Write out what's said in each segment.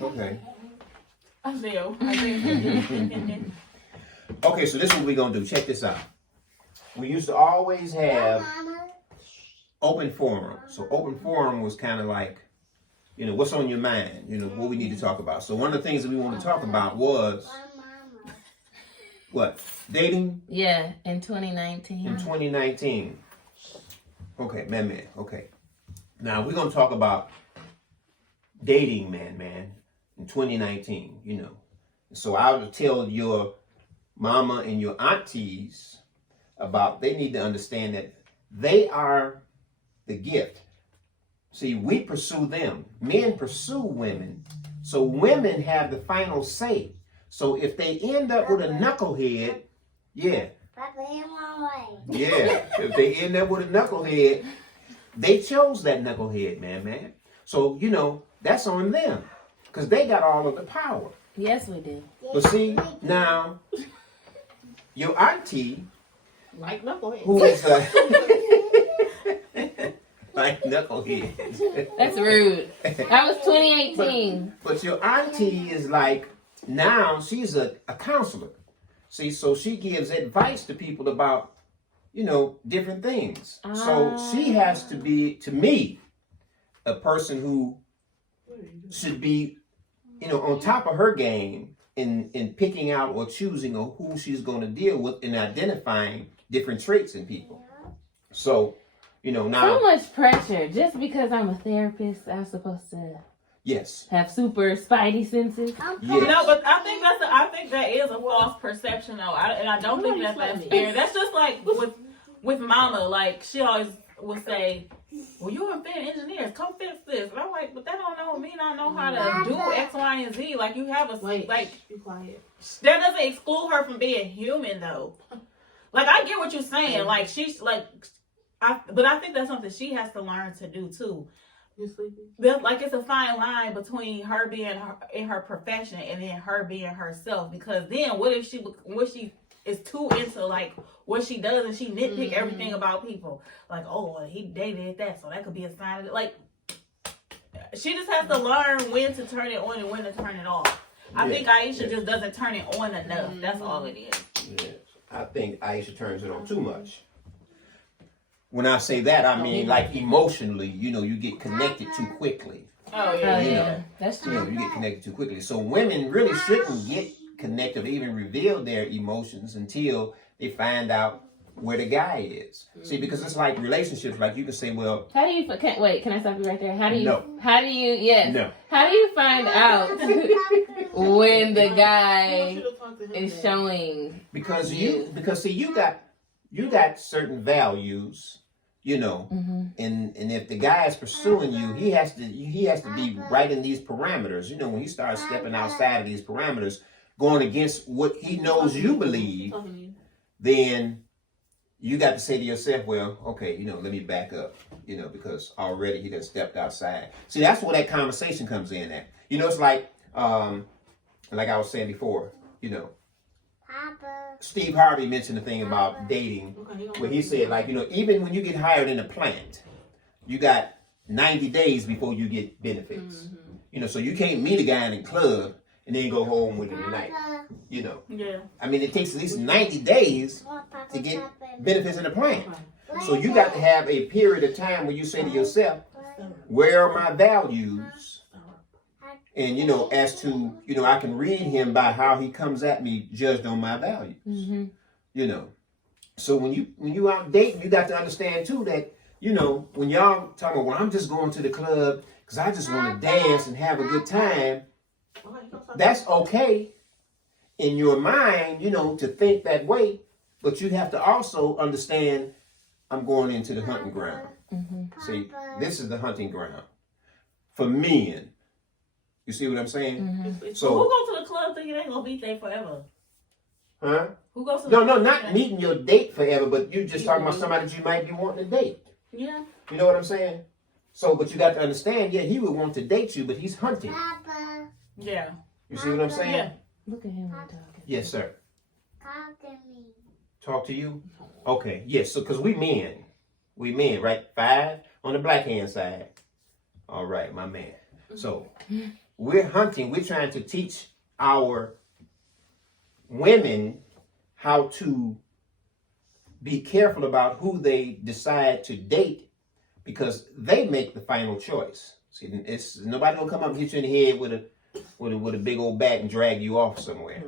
Okay. I feel. Okay, so this is what we're gonna do. Check this out. We used to always have open forum. So open forum was kind of like, what's on your mind? What we need to talk about. So one of the things that we want to talk about was what? Dating? Yeah, in 2019. In 2019. Okay, man. Okay. Now we're gonna talk about dating, man, in 2019. So I would tell your mama and your aunties about they need to understand that they are the gift. See, we pursue them. Men pursue women. So women have the final say. So if they end up with a knucklehead, if they end up with a knucklehead, they chose that knucklehead, man. So, that's on them. Because they got all of the power. Yes, we do. But see, now, your auntie, like knucklehead, who is like knucklehead. That's rude. That was 2018. But your auntie is like, now she's a counselor. See, so she gives advice to people about, different things. So she has to be, to me, a person who should be, on top of her game in picking out or choosing or who she's going to deal with and identifying different traits in people. So, now. So much pressure. Just because I'm a therapist, I'm supposed to Yes. have super spidey senses. Yes. No, but I think that is a false perception though. I don't think that's fair. That's just like with mama, like she always would say, well, you're a fit engineer, come fix this. And I'm like, but that don't mean I know how to do X, Y, and Z. Like you have be quiet. that doesn't exclude her from being human though. Like I get what you're saying. Like she's like but I think that's something she has to learn to do too. You sleepy? Like it's a fine line between her being in her profession and then her being herself. Because then what if she is too into like what she does and she nitpick everything about people? Like, oh, he dated that, so that could be a sign of it. Like she just has to learn when to turn it on and when to turn it off. I think Aisha just doesn't turn it on enough. That's all it is. Yes. I think Aisha turns it on too much. When I say that, I mean like emotionally, you get connected too quickly. Oh yeah. That's true. You get connected too quickly. So women really shouldn't get connected or even reveal their emotions until they find out where the guy is. See, because it's like relationships. Like you can say, well, How do you wait? Can I stop you right there? How do you? No. How do you? Yes. No. How do you find out when the guy is is showing? because see, you got certain values, and if the guy is pursuing you, he has to be right in these parameters. When he starts stepping outside of these parameters, going against what he knows you believe, then you got to say to yourself, well, okay, let me back up, because already he done stepped outside. See, that's where that conversation comes in at. It's like I was saying before, Steve Harvey mentioned the thing about dating, where he said, like, even when you get hired in a plant, you got 90 days before you get benefits. So you can't meet a guy in a club and then go home with him tonight. Yeah. I mean, it takes at least 90 days to get benefits in the plant. So you got to have a period of time where you say to yourself, where are my values? And, as to, I can read him by how he comes at me judged on my values. So when you out dating, you got to understand too that, when y'all talking about, well, I'm just going to the club because I just want to dance and have a good time. That's okay in your mind, to think that way. But you have to also understand, I'm going into the hunting ground. See, this is the hunting ground for men. You see what I'm saying? So who goes to the club thinking they ain't gonna be there forever? Huh? Who goes to No, not meeting your date forever, but you just talking about somebody that you might be wanting to date. Yeah. You know what I'm saying? So, but you got to understand, yeah, he would want to date you, but he's hunting. Yeah. You see what I'm saying? Yeah. Look at him talking. Yes, sir. Talk to me. Talk to you? Okay, yes, so because we men, right? 5 on the black hand side. All right, my man. So, we're hunting. We're trying to teach our women how to be careful about who they decide to date because they make the final choice. See, it's nobody gonna come up and hit you in the head with a big old bat and drag you off somewhere.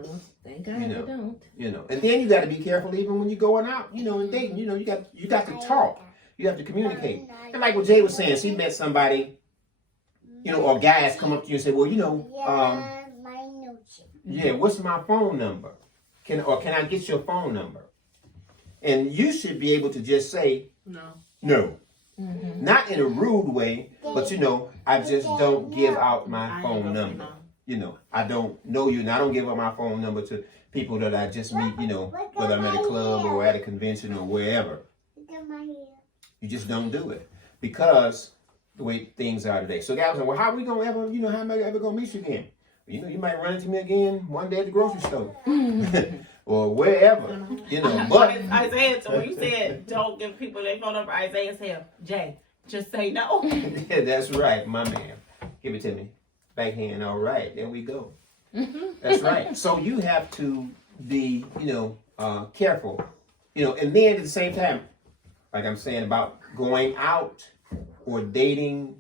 Thank God they don't. You know, and then you got to be careful even when you're going out. You know, and dating. You know, you got to talk. You have to communicate. And like what Jay was saying, she met somebody. You know, or guys come up to you and say, well, you know, yeah, what's my phone number? Can I get your phone number? And you should be able to just say no. Mm-hmm. Not in a rude way, but you know, I just don't give out my phone number. You know, I don't know you, and I don't give out my phone number to people that I just meet, you know, whether I'm at a club or at a convention or wherever. You just don't do it because the way things are today. So guys, well, how are we gonna ever, you know, how am I ever gonna meet you again? You know, you might run into me again one day at the grocery store. Or wherever, you know. But Isaiah, so when you said don't give people their phone number, Isaiah said, Jay, just say no. Yeah, that's right, my man. Give it to me. Backhand, all right, there we go. That's right. So you have to be, you know, careful. You know, and then at the same time, like I'm saying about going out or dating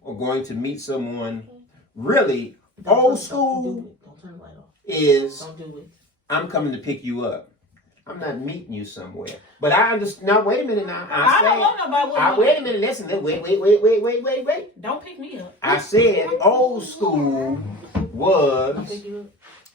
or going to meet someone, really, old school Don't turn the light off. is Don't do it. I'm coming to pick you up. I'm not meeting you somewhere. But I understand. Now, wait a minute now. I don't want nobody. Wait a minute. Listen. Wait. Don't pick me up. I said old school was I'll pick you up.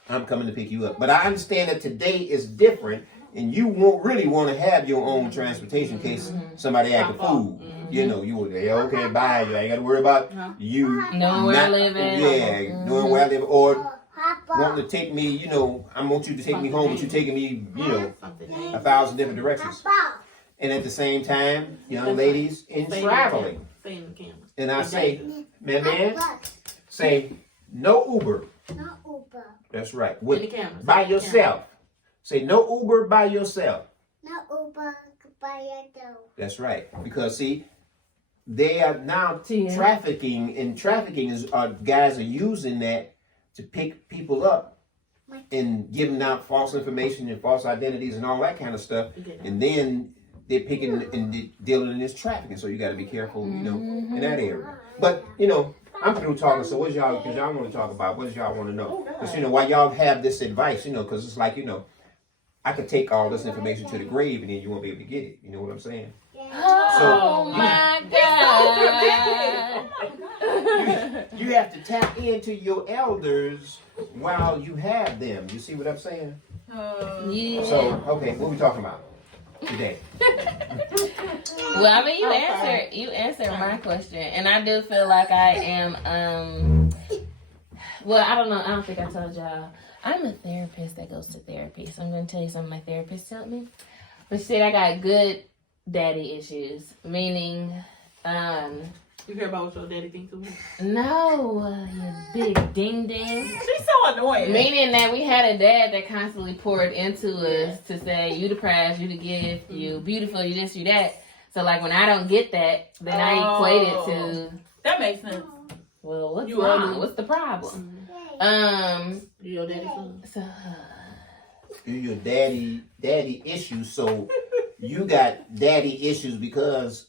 I'm coming to pick you up. But I understand that today is different and you won't really want to have your own transportation in case somebody act a fool. You know, you would say, okay, bye. You ain't got to worry about you. Knowing where I live at. Yeah, knowing where I live. Or wanting to take me, you know, I want you to take me home, but you're taking me, you know, 1,000 different directions. And at the same time, young ladies in traveling. Stay in the camera. And I say, man, say, no Uber. No Uber. That's right. In the camera. By yourself. Say, no Uber by yourself. No Uber by yourself. That's right. Because, see, they are now trafficking, and trafficking is, guys are using that to pick people up and giving out false information and false identities and all that kind of stuff. And then they're picking and dealing in this trafficking. So you got to be careful, you know, in that area. But, you know, I'm through talking. So what y'all, because y'all want to talk about, what does y'all want to know? Because, you know, why y'all have this advice, you know, because it's like, you know, I could take all this information to the grave and then you won't be able to get it. You know what I'm saying? Oh my God. You have to tap into your elders while you have them. You see what I'm saying? Yeah. So, okay, what we talking about today? Well, I mean, you answered my question, and I do feel like I am. Well, I don't know. I don't think I told y'all. I'm a therapist that goes to therapy, so I'm going to tell you something my therapist told me. But she said I got good daddy issues, meaning, You hear about what your daddy thinks of me? no, you big ding ding. She's so annoying. Meaning that we had a dad that constantly poured into us to say, you the prize, you the gift, you beautiful, you this, you that. So like when I don't get that, then I equate it to, that makes sense. well, what's You are. what's the problem? You your daddy son? So Your daddy issues. So you got daddy issues because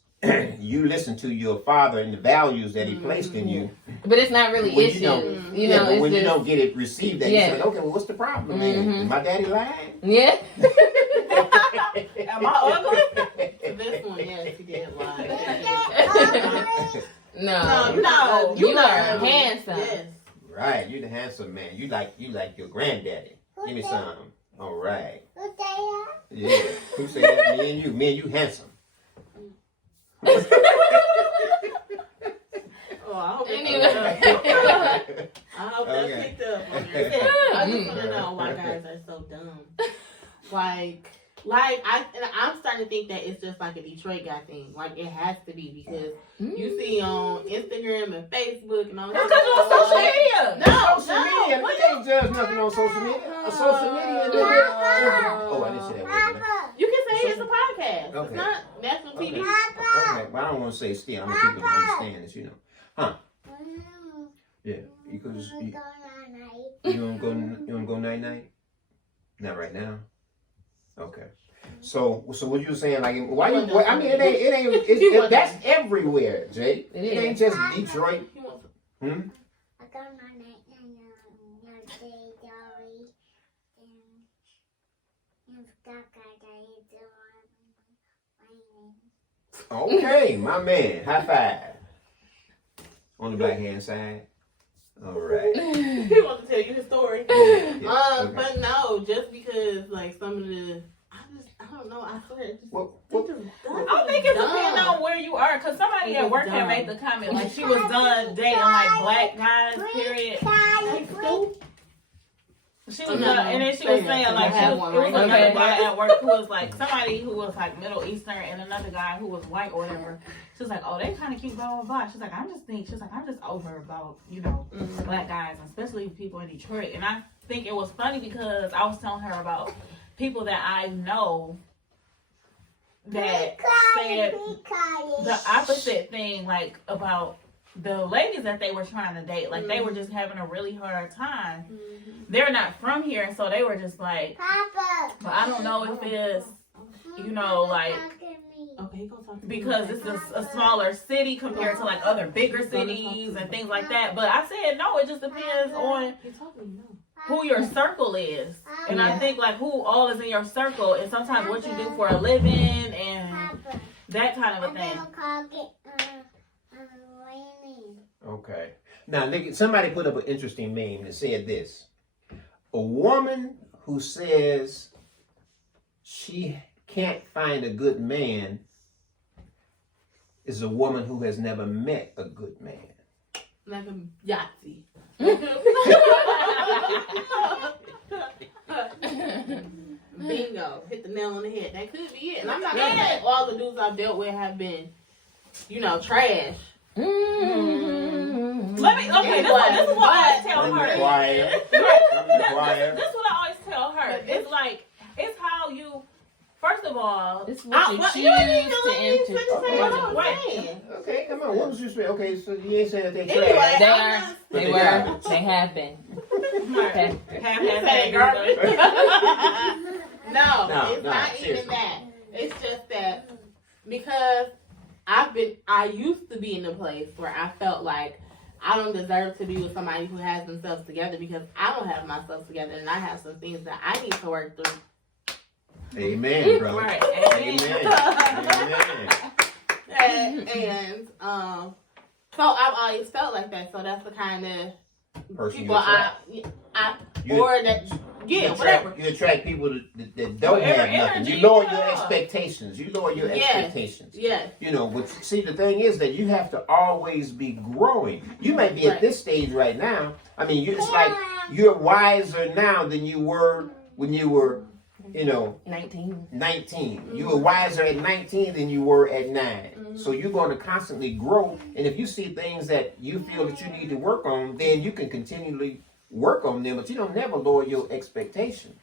you listen to your father and the values that he placed in you. but it's not really When issues. you You know, but it's when just, you don't get it received, that Yeah. you say, okay, well, what's the problem, man? Is my daddy lying? yeah. Am I ugly? This one, yes, he did lie. No. You are handsome. Yes. Right, you the handsome man. You like your granddaddy. Give me some. All right. Yeah. Who said that? Me and you handsome. Oh, I hope Anyway. I hope that's Okay. picked up on your set. I just want to know why guys are so dumb. Like I'm starting to think that it's just like a Detroit guy thing. Like it has to be because you see on Instagram and Facebook and all that. Because you're on social media. Social media. We can't judge nothing on social media. Social media. Oh, I didn't say that word. You can say it's a podcast. Okay. It's not national TV. Okay, but I don't want to say still. I'm gonna keep it to understand this, you know. Huh? Yeah, because Go night. you don't go. You don't go night night. Not right now. Okay. So what you saying? Like, why you? I mean, it ain't. That's everywhere, Jay. It It ain't is. just Detroit. He wants Hmm. I go night. Day, Dolly, and Okay, my man. High five. On the black hand side. All right. he wants to tell you his story. Yeah, okay. But no, just because like some of the, I don't know. I swear, it just, Well, it just does I think it depends dumb. on where you are, cause somebody It at was work had dumb. made the comment like she was done dating like black guys. Period. She was, and then she was saying like I it had was one another right guy now. at work who was like somebody who was like Middle Eastern and another guy who was white or whatever. She was like, oh, they kind of cute, blah blah blah. She's like, I'm just over about black guys, especially people in Detroit. And I think it was funny because I was telling her about people that I know that said the opposite thing, like about the ladies that they were trying to date, like they were just having a really hard time. They're not from here, so they were just like, Papa. but I don't know if it's, like Okay, he gonna talk to me. because it's a smaller city compared to like other bigger cities and things like that. But I said no, it just depends on He's talking, no. who your circle is, and I Yeah. think like who all is in your circle, and sometimes what you do for a living and that kind of a thing. Okay. Now, somebody put up an interesting meme that said this: a woman who says she can't find a good man is a woman who has never met a good man. Like a Yahtzee. Bingo. Hit the nail on the head. That could be it. And I'm not gonna say all the dudes I've dealt with have been, trash. Mm-hmm. This is what I always tell her. Choir. This is what I always tell her. It's like, it's how you, first of all, It's what you choose to enter. Wait. Okay, come on. What was you saying? Okay, so you ain't saying that they Anyway, trash. They I'm are. not- They They were. are. They have been. Say garbage. No, No, it's no, not seriously. even that. It's just that because I used to be in a place where I felt like I don't deserve to be with somebody who has themselves together because I don't have myself together and I have some things that I need to work through. Amen, bro. Right. Amen. and so I've always felt like that. So that's the kind of Person people you attract. You attract people that don't Whatever have nothing. energy You lower you your have. expectations. Yes. Expectations. Yes. But see, the thing is that you have to always be growing. You may be at Right. this stage right now. I mean, it's like you're wiser now than you were when you were, 19. 19. You were wiser at 19 than you were at 9. So you're going to constantly grow. And if you see things that you feel that you need to work on, then you can continually work on them. But you don't never lower your expectations.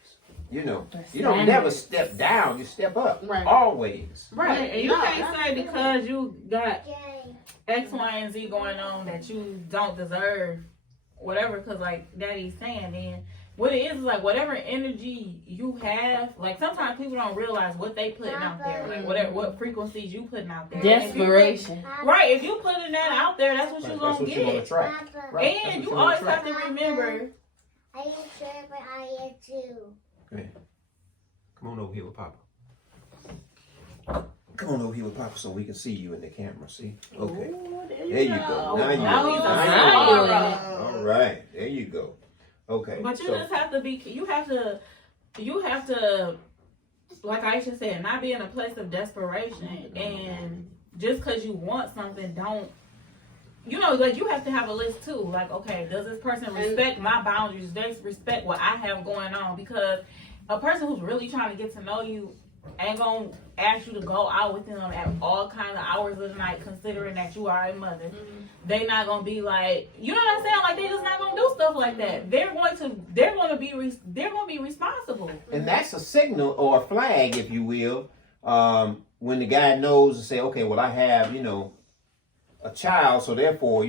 You don't never step down. You step up. Right. Always. Right. And you No, can't say because you got X, Y, and Z going on that you don't deserve whatever, because like Daddy's saying, then what it is like whatever energy you have, like sometimes people don't realize what they putting out there, like what frequencies you putting out there. Desperation. Right, if you putting that out there, that's what you're That's gonna what you're going to get. attract. Right. That's And what you you're always gonna have to remember, I am sure, but I am too. Come on over here with Papa. Come on over here with Papa so we can see you in the camera. See? Okay. Ooh, There you go. Now you Now go. he's a Now you go. star. All right. There you go. Okay. but you so- just have to be. You have to, like Aisha said, not be in a place of desperation. And just because you want something, don't. Like you have to have a list too. Like, okay, does this person respect my boundaries? Does they respect what I have going on? Because a person who's really trying to get to know you ain't gonna ask you to go out with them at all kind of hours of the night, considering that you are a mother. They not gonna be like, you know what I'm saying? Like they just not gonna do stuff like that. They're gonna be responsible. And that's a signal or a flag, if you will, when the guy knows and say, okay, well, I have, a child, so therefore,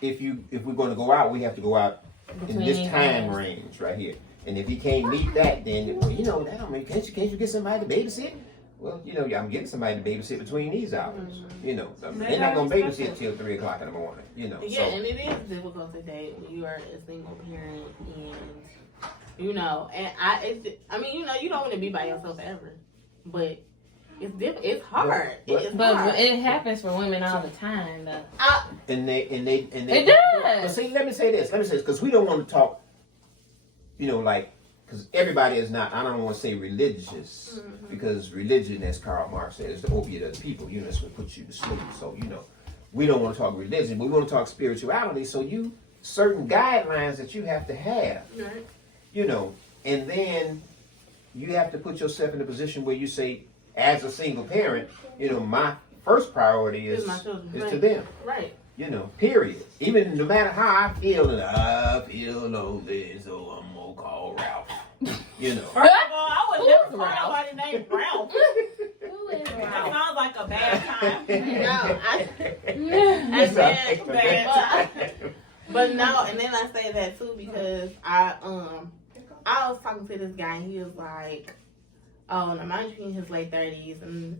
if we're going to go out, we have to go out in this Between time hours. range right here. And if he can't meet that, then well, you know that don't mean can't you get somebody to babysit? Well, you know, I'm getting somebody to babysit between these hours. You know, they're not gonna babysit till 3 o'clock in the morning. You know, Yeah, and it is difficult to date when you are a single parent, and you know, and I mean, you know, you don't want to be by yourself ever, but it's hard. It's But hard. it happens for women all the time, though. and they It But does. see, let me say this because we don't want to talk. You know, like because everybody is not. I don't want to say religious because religion, as Karl Marx said, is the opiate of the people. You know, it's what puts you to sleep. So you know, we don't want to talk religion, but we want to talk spirituality. So you certain guidelines that you have to have. Right. You know, and then you have to put yourself in a position where you say, as a single parent, you know, my first priority is It's my children, to right. them. Right. You know, period. Even no matter how I feel, and I feel lonely, so I'm gonna call Ralph. You know. First of all, I would never Who's call Ralph? nobody named Ralph. Who is That sounds like a bad time. No, It's bad, a- bad. But no, and then I say that too because I was talking to this guy and he was like, oh, now mind you, in his late 30s, and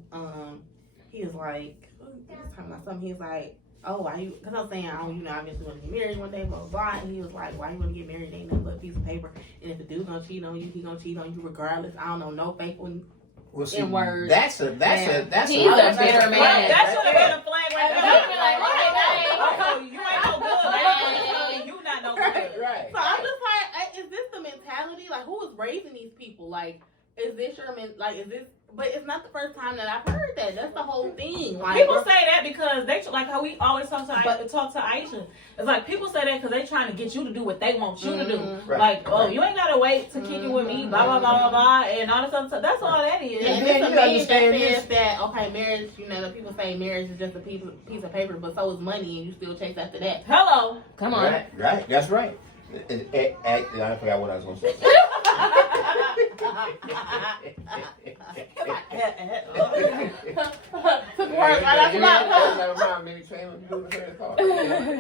he was like, he was talking about something. He was like, oh, why you? Because I was saying, oh, you know, I obviously want to get married one day, blah blah blah. And he was like, why you want to get married? Ain't nothing but a piece of paper. And if a dude gonna cheat on you, he gonna cheat on you regardless. I don't know, no faithful. Well, see, In words. that's He's a a bitter man. Right, that should have been a flag right there. They'd be like, Oh, you ain't no good. You not no good. Right. So I'm just like, is this the mentality? Like, who is raising these people? Like, is this your is this? But it's not the first time that I've heard that. That's the whole thing. Like, People say that because they like how we always talk to Aisha. It's like people say that because they trying to get you to do what they want you to do. Right. Like, oh, Right. you ain't gotta wait to kick it with me, blah blah blah blah blah, and all this other stuff. That's all that is. and And it's then a you man understand that this. says that, okay, marriage, you know, the people say marriage is just a piece of paper, but so is money, and you still chase after that. Hello. Come on. Right. That's right. I forgot what I was gonna say. Took work right off the mouth, huh?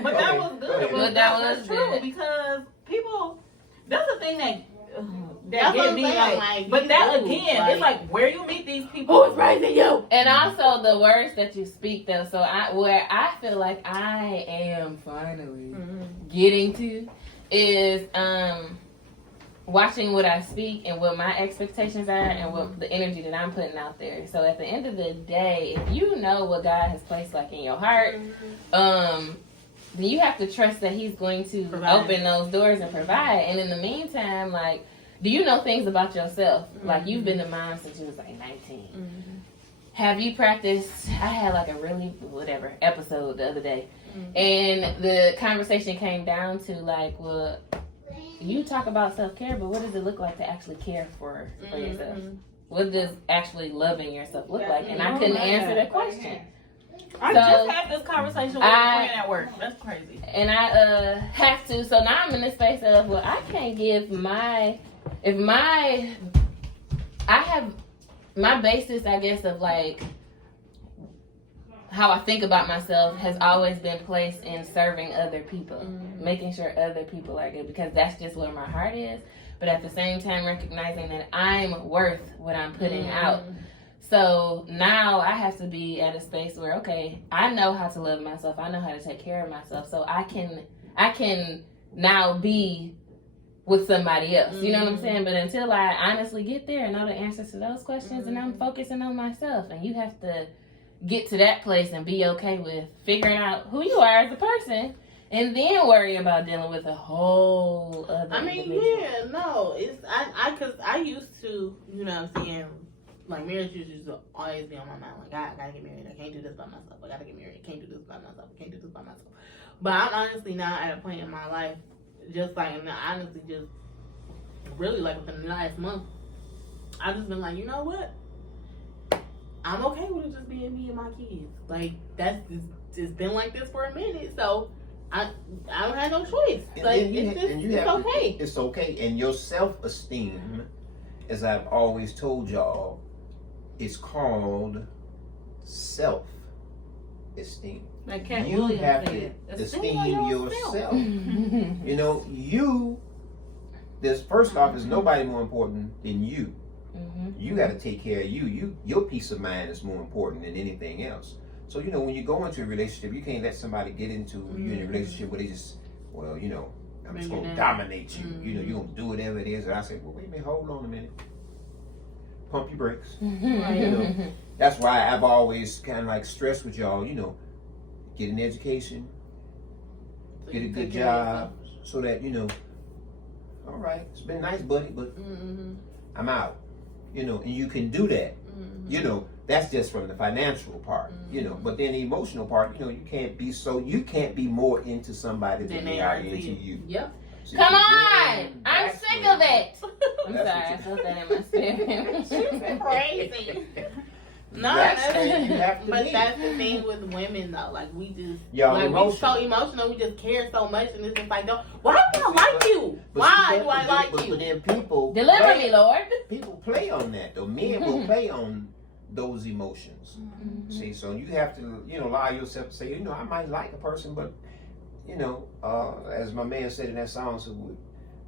But that was good. But that was That's true good. because people. That's the thing that That's what get I'm me saying, like. But you that do, again, it's like where you meet these people. Who is raising you? And also the words that you speak, though. So where I feel like I am finally getting to is watching what I speak and what my expectations are and what the energy that I'm putting out there. So at the end of the day, if you know what God has placed like in your heart, then you have to trust that He's going to Provide. open those doors and provide. And in the meantime, like, do you know things about yourself? Like, you've been a mom since you was like 19. Have you practiced? I had like a really episode the other day, and the conversation came down to like, well, you talk about self-care, but what does it look like to actually care for yourself? What does actually loving yourself look like? And I couldn't answer that question. I So, just had this conversation with a friend at work. That's crazy. And I have to. So now I'm in this space of, well, I can't give my basis, I guess, of like how I think about myself has always been placed in serving other people, making sure other people are good, because that's just where my heart is. But at the same time, recognizing that I'm worth what I'm putting out. So now I have to be at a space where, okay, I know how to love myself. I know how to take care of myself. So I can now be with somebody else. You know what I'm saying? But until I honestly get there and know the answers to those questions, and I'm focusing on myself, and you have to get to that place and be okay with figuring out who you are as a person, and then worry about dealing with a whole other individual. It's because I used to, you know what I'm saying, like marriage used to always be on my mind. Like, I gotta get married. I can't do this by myself. I gotta get married. I can't do this by myself. I can't do this by myself. But I'm honestly now at a point in my life, just like, and honestly, just really like within the last month, I've just been like, you know what? I'm okay with it just being me and my kids. Like, that's just been like this for a minute. So I don't have no choice. Like, it's okay. It's okay. And your self-esteem, as I've always told y'all, is called self-esteem. Like Cat You Williams have said, to esteem yourself. You know, first off, is nobody more important than you. You got to take care of you. Your peace of mind is more important than anything else. So, you know, when you go into a relationship, you can't let somebody get into you in a relationship where they just, well, you know, I'm just going to dominate you. You know, you're going to do whatever it is. And I say, well, wait a minute, hold on a minute. Pump your brakes. You know, that's why I've always kind of like stressed with y'all, you know, get an education, get a good job, so that, you know, all right, it's been nice, buddy, but I'm out. You know, and you can do that. You know, that's just from the financial part, you know. But then the emotional part, you know, you can't be more into somebody than they are into you. Yep. See, Come on! then I'm that's sick where- of it. I'm That's sorry, I what felt that in my spirit. Crazy. No, That's where you have to but be. that's the thing with women though. Like we just Y'all like we emotional. so emotional, we just care so much, and it's just like, no, why do I like you? But Why see, do I like but you? then people Deliver play- me, Lord. People play on that though. Men will play on those emotions. See, so you have to, you know, allow yourself to say, you know, I might like a person, but you know, as my man said in that song, so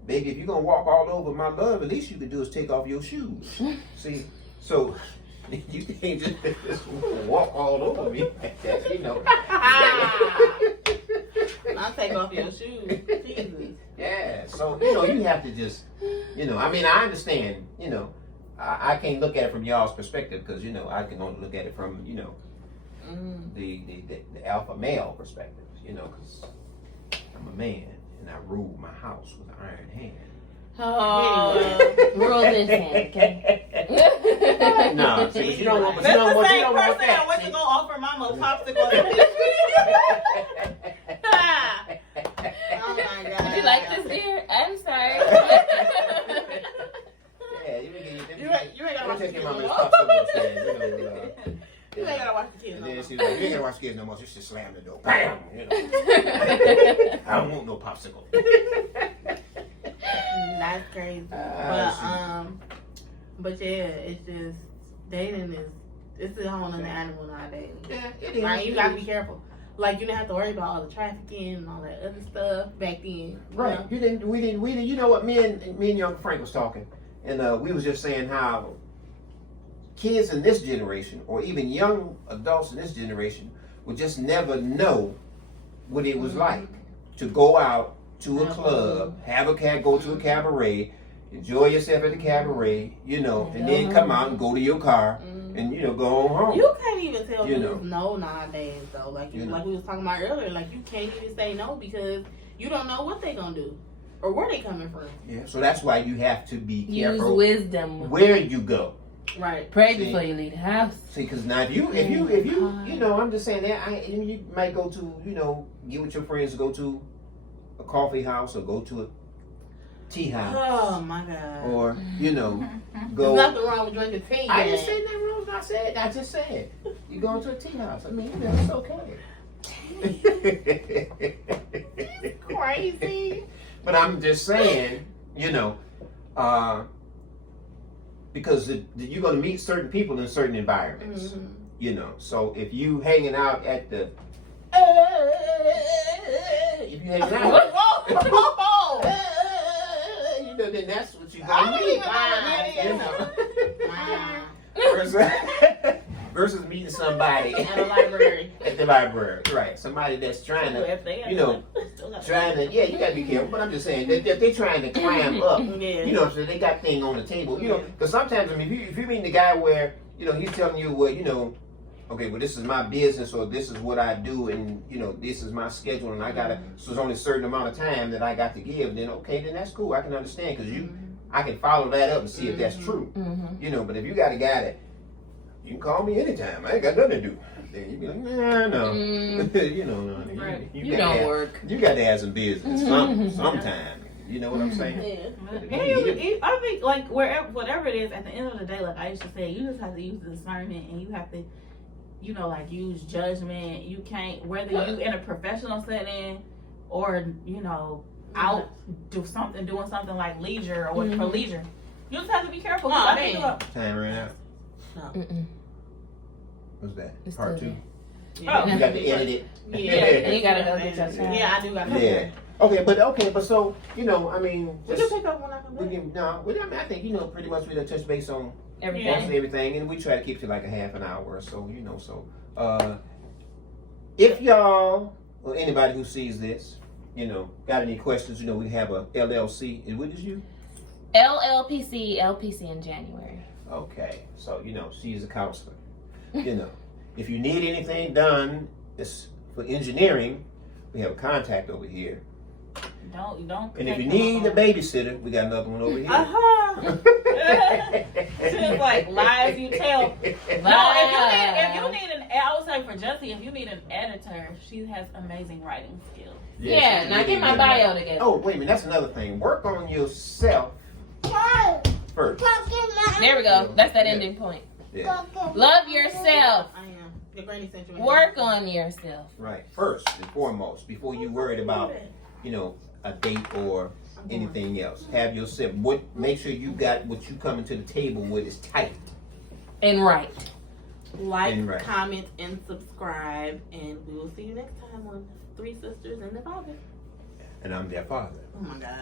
baby, if you're gonna walk all over my love, at least you could do is take off your shoes. See, so you can't just walk all over me like that, you know. I'll take off your shoes. Jesus. Yeah, so you know, you have to just, you know, I mean, I understand, you know, I can't look at it from y'all's perspective because, you know, I can only look at it from, you know, the alpha male perspective, you know, because I'm a man and I rule my house with an iron hand. Oh. Rule this hand, okay? No, see, but you don't want, but you That's don't the want, you same don't want person that that. went to see. go offer mama a popsicle. Oh my God. Would you like this, dear? I'm sorry. Yeah, you can get You ain't gotta watch the take your kids mama's no more. popsicle upstairs, you know. You ain't gotta watch the kids And no then more. she's like, you ain't gotta watch kids no more. She just slam the door. Bam! You know. I don't want no popsicle. That's crazy. But yeah, it's just dating it's a whole other animal nowadays. Yeah, it is. Like you gotta be careful. Like you didn't have to worry about all the trafficking and all that other stuff back then. Right. You know? We didn't. You know what? Me and young Frank was talking, and we was just saying how kids in this generation, or even young adults in this generation, would just never know what it was like to go out to a club, go to a cabaret, enjoy yourself at the cabaret, you know, and then come out and go to your car and, you know, go home. You can't even tell You dudes no nowadays though. Like You know. like we was talking about earlier, like you can't even say no because you don't know what they gonna do or where they coming from. Yeah. So that's why you have to be Use careful wisdom. where you go. Right. Pray See? before you leave the house. See, because now if you you know, I'm just saying that you might go to, you know, get with your friends, go to a coffee house or go to a tea house, Oh my God. or you know, There's go. nothing wrong with drinking tea. I man. didn't say nothing wrong. I just said you go to a tea house. I mean, you know, it's okay. Crazy. But I'm just saying, you know, because you're going to meet certain people in certain environments, you know. So if you hanging out at the, if you hanging out, you know, then that's what you're I going don't to meet. even know what that is. You know. versus meeting somebody At a library. at the library, right? Somebody that's trying to, you know, trying to, yeah, you gotta be careful. But I'm just saying that they're trying to climb up. Yeah. You know what I'm saying? They got thing on the table. You know, because sometimes, I mean, if you meet the guy where, you know, he's telling you, well, you know, okay, well, this is my business, or this is what I do, and, you know, this is my schedule, and I gotta, so there's only a certain amount of time that I got to give, then okay, then that's cool. I can understand, because I can follow that up and see if that's true. You know, but if you got a guy that, you can call me anytime, I ain't got nothing to do, then you be like, nah, no. You know, no, Right. You don't work. You got to have some business sometime. You know what I'm saying? I think like whatever it is, at the end of the day, like I used to say, you just have to use discernment, and you have to, you know, like use judgment. You can't, whether you in a professional setting or, you know, out doing something like leisure or for leisure. You just have to be careful. Oh, man. Time ran out. Mm-mm. What's that? It's Part still 2? Oh. You got to edit it. Yeah. You gotta go get your child. Yeah, I do got to. Yeah. Okay, but so you know, I mean, We just, can pick up when I come we back. can no. I mean, I think you know, pretty much we done touch base on Everything. most of everything, and we try to keep it like a half an hour or so. You know, so if y'all or anybody who sees this, you know, got any questions, you know, we have a LLC. And what is you? LPC in January. Okay, so you know, she's a counselor. You know, if you need anything done, it's for engineering. We have a contact over here. Don't. And if you need a babysitter, we got another one over here. She's like lies you tell. No, if you need an, I would say for Jussie, if you need an editor, she has amazing writing skills. Yeah, she's now really get my good. bio together. Oh, wait a minute, that's another thing. Work on yourself first. There we go. That's that ending point. Yeah, Love yourself. I am. Your granny sent you an Work on yourself. right. First and foremost, before you worried about, you know, a date or anything else. Have yourself. Make sure you got what you coming to the table with is tight. And right. Like, And right. comment, and subscribe, and we will see you next time on Three Sisters and the Father. And I'm their father. Oh my God.